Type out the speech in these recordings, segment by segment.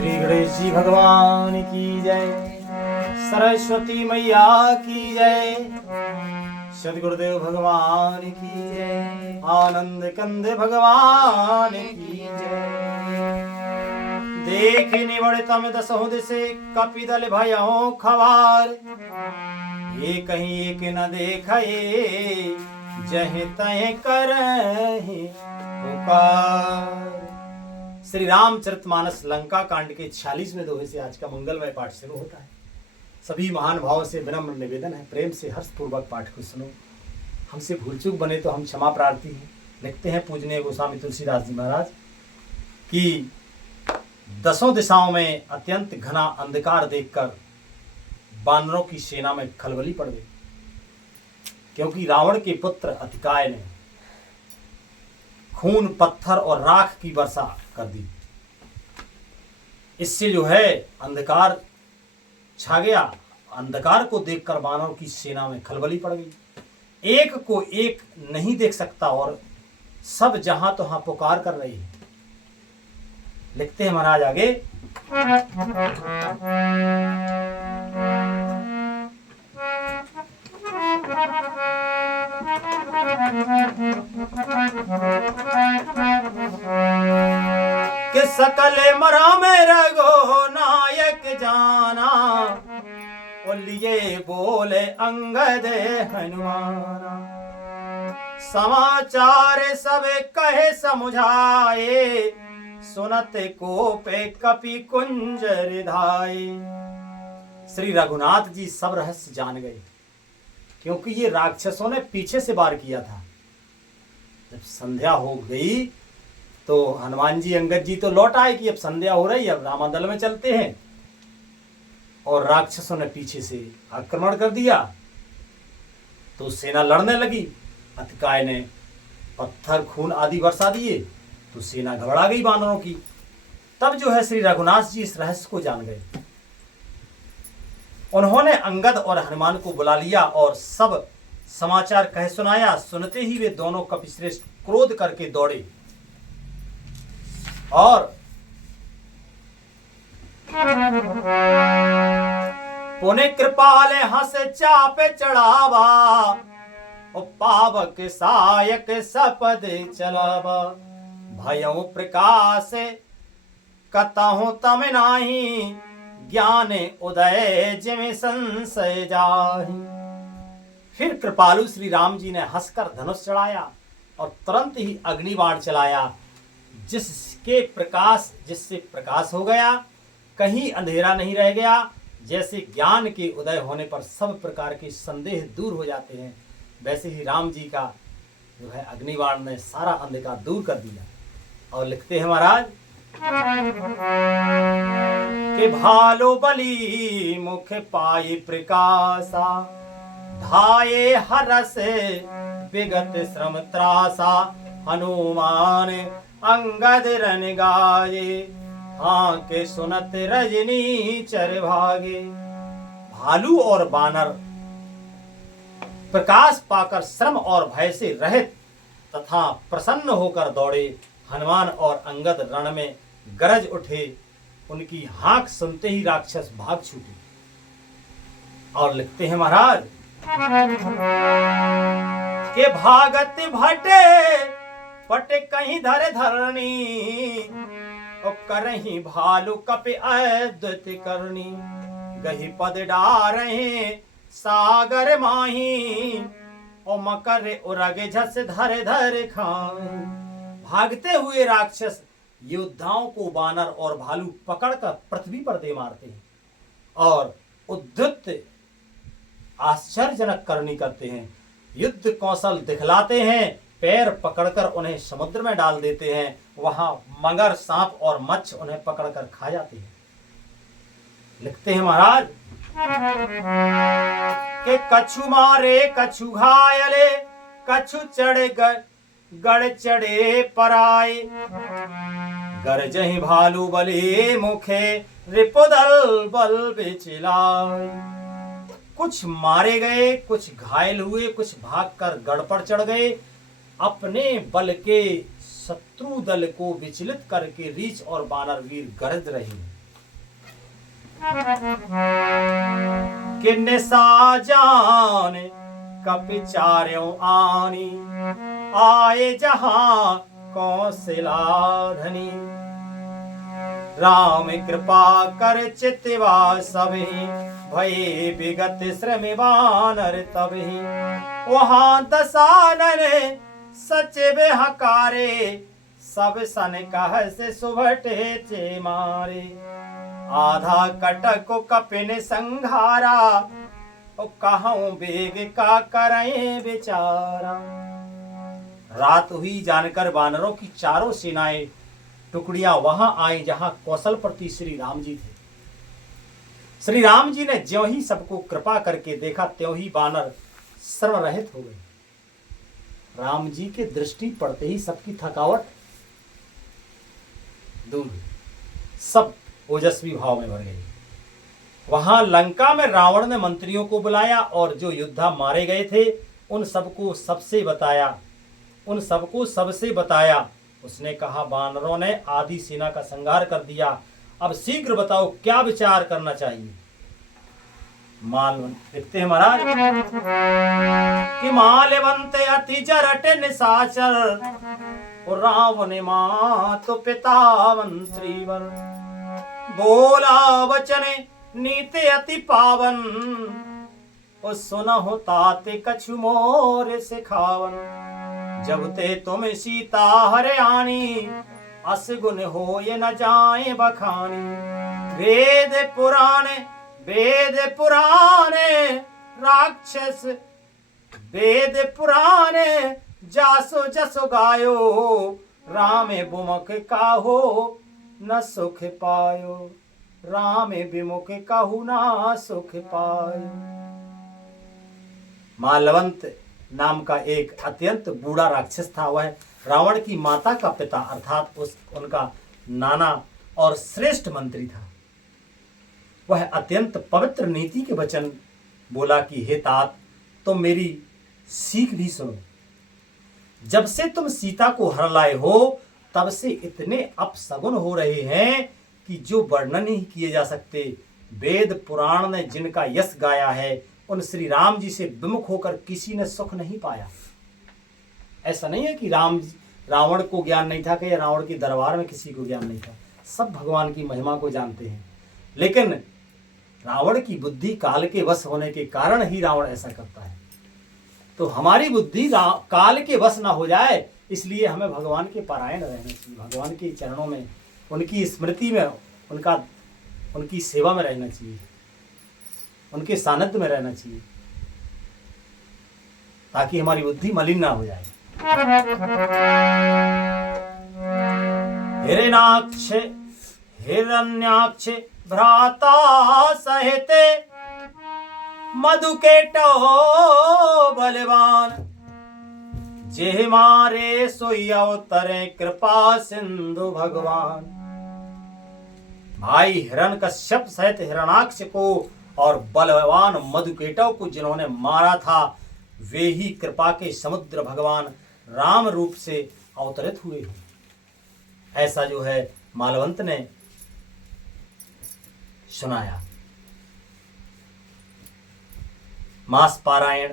श्री गणेश जी भगवान की जय, सरस्वती मैया की जय, सदगुरुदेव भगवान की जय, आनंद कंद भगवान की जय। देख निबड़ तम दसहु दिसे कपिदल भयउ खवार, ये कहीं एक न देखे जह तय करहि पुकार। श्री रामचरितमानस लंका कांड के 46वें दोहे से आज का मंगलमय पाठ शुरू होता है। सभी महान भाव से विनम्र निवेदन है, प्रेम से हर्षपूर्वक पाठ को सुनो। हमसे भूल चूक बने तो हम क्षमा प्रार्थी हैं। लिखते हैं पूजनीय गोस्वामी तुलसीदास जी महाराज कि दसों दिशाओं में अत्यंत घना अंधकार देखकर बानरों की सेना में खलबली पड़ गई, क्योंकि रावण के पुत्र अतिकाय ने खून, पत्थर और राख की वर्षा कर दी। इससे जो है अंधकार छा गया। अंधकार को देखकर बानरों की सेना में खलबली पड़ गई। एक को एक नहीं देख सकता और सब जहां तहां पुकार कर रही है। लिखते हैं महाराज आगे, कि सकले मरा में रघो नायक जाना, लिए बोले अंगद हनुमाना। समाचार सब कहे समुझाए, सुनत को पे कपि कुंज रिधाए। श्री रघुनाथ जी सब रहस्य जान गए, क्योंकि ये राक्षसों ने पीछे से वार किया था। जब संध्या हो गई तो हनुमान जी, अंगद जी तो लौट आए कि अब संध्या हो रही, अब रामादल में चलते हैं। और राक्षसों ने पीछे से आक्रमण कर दिया तो सेना लड़ने लगी। अतिकाय ने पत्थर, खून आदि बरसा दिए तो सेना घबरा गई बानरों की। तब जो है श्री रघुनाथ जी इस रहस्य को जान गए। उन्होंने अंगद और हनुमान को बुला लिया और सब समाचार कह सुनाया। सुनते ही वे दोनों कपिश्रेष्ठ क्रोध करके दौड़े और पुने कृपाल हंस चापे चढ़ावा, पावक सायक सपद चलावा। भयउ प्रकाश कतहु तम नाही, ज्ञान उदय जिम संशय जाहि। फिर कृपालु श्री राम जी ने हंसकर धनुष चढ़ाया और तुरंत ही अग्निबाण चलाया, जिससे प्रकाश हो गया, कहीं अंधेरा नहीं रह गया। जैसे ज्ञान के उदय होने पर सब प्रकार के संदेह दूर हो जाते हैं, वैसे ही राम जी का जो है अग्निबाण ने सारा अंधकार दूर कर दिया। और लिखते हैं महाराज कि भालो बली मुख पाई प्रकाशा, धाये हरस विगत श्रम त्रासा। हनुमान अंगद रन गाये, हाँ के सुनत रजनी चर भागे। भालू और बानर प्रकाश पाकर श्रम और भय से रहित तथा प्रसन्न होकर दौड़े। हनुमान और अंगद रण में गरज उठे। उनकी हाक सुनते ही राक्षस भाग छूटे। और लिखते हैं महाराज के भागत भटे पट कहीं धर धरनी, और करही भालू कपि अद्भुत करनी। गही पद डारहे सागर माही, और मकर उरगे झस धर धर खाए। भागते हुए राक्षस योद्धाओं को बानर और भालू पकड़कर पृथ्वी पर दे मारते हैं और उद्धत आश्चर्यजनक करनी करते हैं। युद्ध कौशल दिखलाते हैं, पैर पकड़कर उन्हें समुद्र में डाल देते हैं। वहां मगर, सांप और मच्छ उन्हें पकड़कर खा जाते हैं। लिखते हैं महाराज कि कछु मारे कछु घायले, कछु चढ़े गड़ चढ़े पराए। गरजहि भालू बले मुखे, रिपुदल बल बिचलाए। कुछ मारे गए, कुछ घायल हुए, कुछ भागकर गढ़ पर चढ़ गए। अपने बल के शत्रु दल को विचलित करके रीछ और बानर वीर गरज रहे। कि निशा जान कपिचार्यों आनी, आए जहां कौशलाधनी। राम कृपा कर चितवा सबही, भये विगत श्रम बानर तबही। वहां दसानन सच बेहकारे, सब सन कह से सुभटे चे मारे। आधा कटक को कपिन संघारा, कहूं बेग का करें बेचारा। रात हुई जानकर वानरों की चारों सेनाएं टुकड़ियां वहां आई जहां कौशलपति श्री राम जी थे। श्री राम जी ने ज्यों ही सबको कृपा करके देखा, त्यों ही वानर सर्वरहित हो गए। राम जी के दृष्टि पड़ते ही सबकी थकावट दूर, सब ओजस्वी भाव में भर गए। वहां लंका में रावण ने मंत्रियों को बुलाया और जो योद्धा मारे गए थे उन सबको सबसे बताया। उसने कहा, वानरों ने आधी सेना का संहार कर दिया, अब शीघ्र बताओ क्या विचार करना चाहिए। लिखते हैं महाराज कि माल्यवंत अति जरट निशाचर, और रावण मातु पिता मंत्री वर। बोला वचन नीति अति पावन, और सुनहु ताते कछु मोर सिखावन। जब ते तुम सीता हरे आनी, अस गुण हो ये न जाए बखानी। वेद पुराणे जासो जसो गायो। राम विमुख काहू न सुख पायो, राम विमुख काहू न सुख पायो। मालवंत नाम का एक अत्यंत बूढ़ा राक्षस था। वह रावण की माता का पिता अर्थात उनका नाना और श्रेष्ठ मंत्री था। वह अत्यंत पवित्र नीति के वचन बोला कि हे तात, तुम मेरी सीख भी सुनो। जब से तुम सीता को हर लाए हो तब से इतने अपशगुन हो रहे हैं कि जो वर्णन ही किए जा सकते। वेद पुराण ने जिनका यश गाया है, उन श्री राम जी से विमुख होकर किसी ने सुख नहीं पाया। ऐसा नहीं है कि रावण को ज्ञान नहीं था कि रावण के दरबार में किसी को ज्ञान नहीं था। सब भगवान की महिमा को जानते हैं, लेकिन रावण की बुद्धि काल के वश होने के कारण ही रावण ऐसा करता है। तो हमारी बुद्धि काल के वश ना हो जाए, इसलिए हमें भगवान के पारायण रहना चाहिए, भगवान के चरणों में, उनकी स्मृति में, उनकी सेवा में रहना चाहिए, उनके सानिध्य में रहना चाहिए, ताकि हमारी बुद्धि मलिन ना हो जाए। हिरण्याक्ष भ्राता सहिते, मधुकेटो बलवान। जे मारे सोई अवतरे कृपा सिंधु भगवान। भाई हिरण्यकश्यप सहित हिरण्याक्ष को और बलवान मधुकेटव को जिन्होंने मारा था, वे ही कृपा के समुद्र भगवान राम रूप से अवतरित हुए हैं। ऐसा जो है मालवंत ने सुनाया। मास पारायण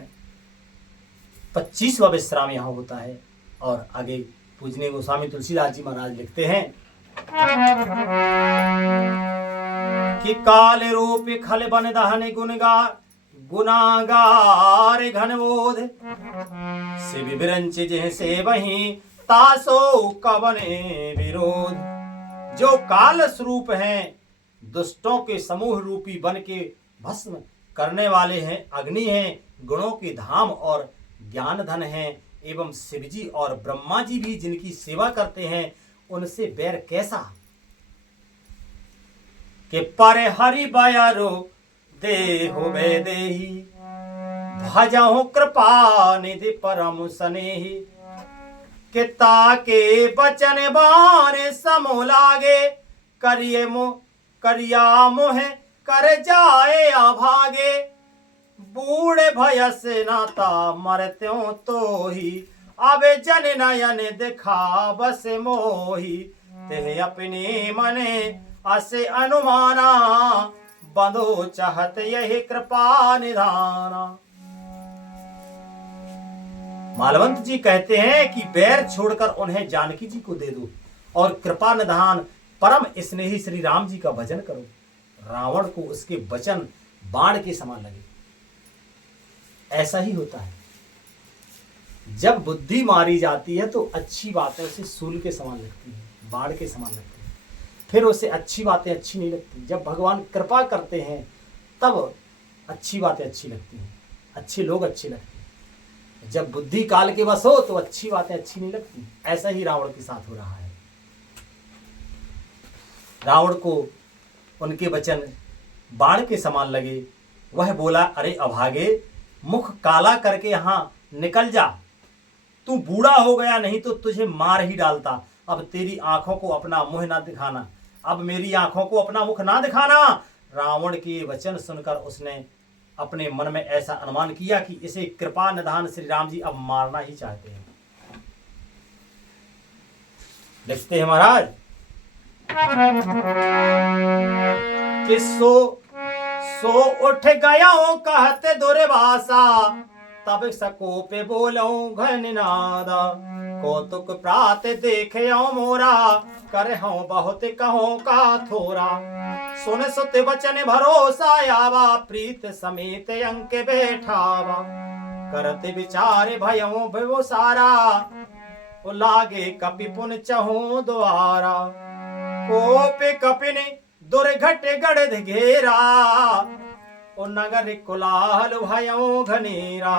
25वां विश्राम यहाँ होता है। और आगे पूजनीय गोस्वामी तुलसीदास जी महाराज लिखते हैं कि काल रूप खल बन दहन गुनागार घनबोध। शिव बिरंच जैसे वही तासो कवने विरोध। जो काल स्वरूप हैं, दुष्टों के समूह रूपी बन के भस्म करने वाले हैं, अग्नि हैं, गुणों के धाम और ज्ञान धन हैं, एवं शिवजी और ब्रह्मा जी भी जिनकी सेवा करते हैं, उनसे बैर कैसा कि पर हरि बयरो देहो वे देही। भजहु कृपा निधि परम स्नेही। कि ताके बचन बाने समो लागे। करिया मोह कर जाए अभागे। बूढ़े भय से नाता मरत्यों तो ही। अबे जन नयन दिखा बस मोही। तेह अपने मने असे अनुमाना। बंधो चाहत यही कृपा निधाना। मालवंत जी कहते हैं कि बैर छोड़कर उन्हें जानकी जी को दे दो और कृपा निधान परम स्नेही श्री राम जी का भजन करो। रावण को उसके वचन बाण के समान लगे। ऐसा ही होता है, जब बुद्धि मारी जाती है तो अच्छी बातें उसे सूल के समान लगती है, बाण के समान लगती है, फिर उसे अच्छी बातें अच्छी नहीं लगती। जब भगवान कृपा करते हैं तब अच्छी बातें अच्छी लगती हैं, अच्छे लोग अच्छे लगते हैं। जब बुद्धि काल के वश हो तो अच्छी बातें अच्छी नहीं लगती। ऐसा ही रावण के साथ हो रहा है। रावण को उनके वचन बाण के समान लगे। वह बोला, अरे अभागे, मुख काला करके यहां निकल जा। तू बूढ़ा हो गया, नहीं तो तुझे मार ही डालता। अब तेरी आंखों को अपना मुंह ना दिखाना, अब मेरी आंखों को अपना मुख ना दिखाना। रावण के वचन सुनकर उसने अपने मन में ऐसा अनुमान किया कि इसे कृपा निधान श्री राम जी अब मारना ही चाहते हैं। लिखते हैं महाराज कि सो उठ गया कहते दुर्वासा, तब सकोपे बोलो घनिनादा। कौतुक प्रात देखे मोरा, कर हूँ बहुत कहूँ का थोरा। सुन सुत वचन भरोसा आवा, प्रीत समेत अंक बैठावा। करते विचार भयो भयो सारा, लागे कपि पुन चहु द्वारा। कोपे कपिने दुर्घट गढ़ घेरा, नगर कोलाहल भयो घनेरा।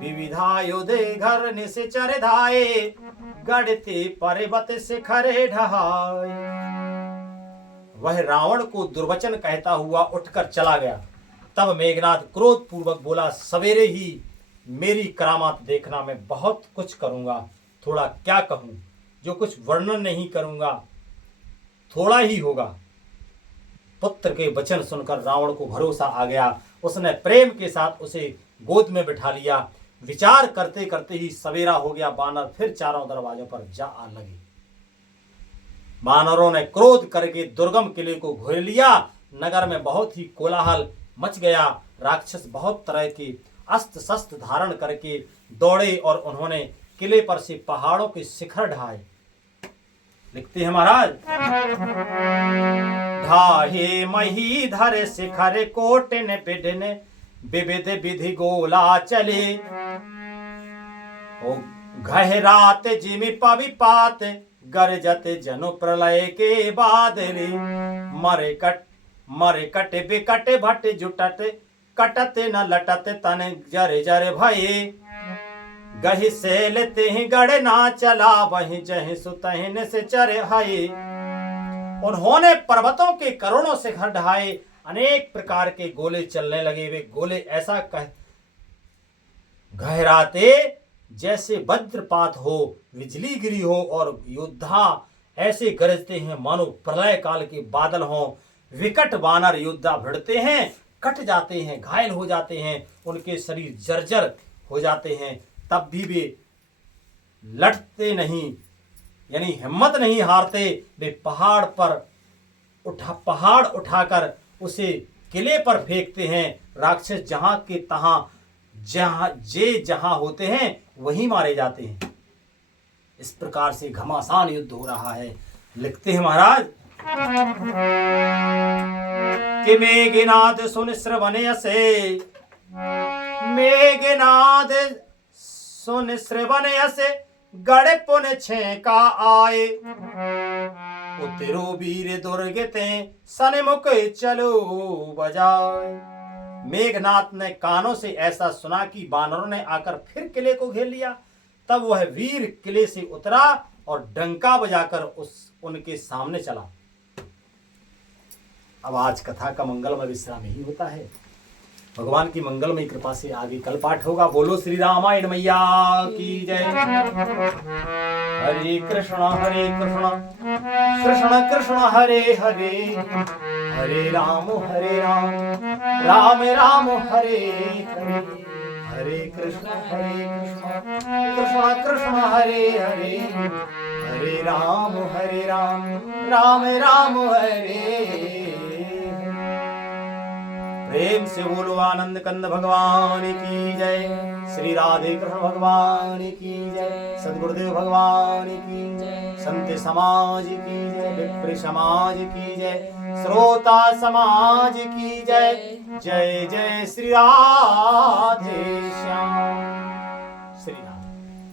विविधा युधे घर निश्चर धाये, गढ़ते पर्वत शिखरे ढहाए। वह रावण को दुर्वचन कहता हुआ उठकर चला गया। तब मेघनाद क्रोध पूर्वक बोला, सवेरे ही मेरी करामात देखना, मैं बहुत कुछ करूंगा। थोड़ा क्या कहूं, जो कुछ वर्णन नहीं करूंगा थोड़ा ही होगा। पुत्र के वचन सुनकर रावण को भरोसा आ गया। उसने प्रेम के साथ उसे गोद में बिठा लिया। विचार करते करते ही सवेरा हो गया। बानर फिर चारों दरवाजों पर जा आ लगे। बानरों ने क्रोध करके दुर्गम किले को घेर लिया। नगर में बहुत ही कोलाहल मच गया। राक्षस बहुत तरह के अस्त्र शस्त्र धारण करके दौड़े और उन्होंने किले पर से पहाड़ों के शिखर ढाए। लिखते हैं महाराज, ढाहे मही धर शिखर कोटन बिडन, विविध विधि गोला चले। ओ गहरात जिमि पविपात, गरजत जनु प्रलय के बादले। मरे कट बिकट भट जुटत, कटत न लटत तन जर जर भये। गहि सेल तिहि गढ़ ना चला, वहीं जहि सुतहिन से चर हाये। उन्होंने पर्वतों के करोड़ों शिखर ढहाए। अनेक प्रकार के गोले चलने लगे। वे गोले ऐसा गहराते जैसे वज्रपात हो, बिजली गिरी हो, और योद्धा ऐसे गरजते हैं मानो प्रलय काल के बादल हों। विकट वानर योद्धा भिड़ते हैं, कट जाते हैं, घायल हो जाते हैं, उनके शरीर जर्जर हो जाते हैं, तब भी वे लटते नहीं, यानी हिम्मत नहीं हारते। वे पहाड़ उठाकर उसे किले पर फेंकते हैं। राक्षस जहां के तहां जहां होते हैं वहीं मारे जाते हैं। इस प्रकार से घमासान युद्ध हो रहा है। लिखते हैं महाराज कि मेघनाद सुन श्रवण यसे, मेघनाद सुन श्रवण यसे, गढ़ पुन छेका आए। उतरो वीर दुर्गते, सन्मुख चलो बजाए। मेघनाथ ने कानों से ऐसा सुना कि बानरों ने आकर फिर किले को घेर लिया। तब वह वीर किले से उतरा और डंका बजाकर उनके सामने चला। अब आज कथा का मंगलमय विश्राम यही होता है। भगवान की मंगलमय कृपा से आगे कल पाठ होगा। बोलो श्री रामायण मैया की जय। हरे कृष्ण कृष्ण कृष्ण हरे हरे, हरे राम राम राम हरे हरे। हरे कृष्ण कृष्ण कृष्ण हरे हरे, हरे राम राम राम हरे। से बोलो आनंद कंद भगवान की जय। श्री राधे कृष्ण भगवान की जय। सदगुरुदेव भगवान की जय। संत समाज की जय। विप्र समाज की जय। श्रोता समाज की जय। जय जय श्री राधे श्याम। श्री राधे।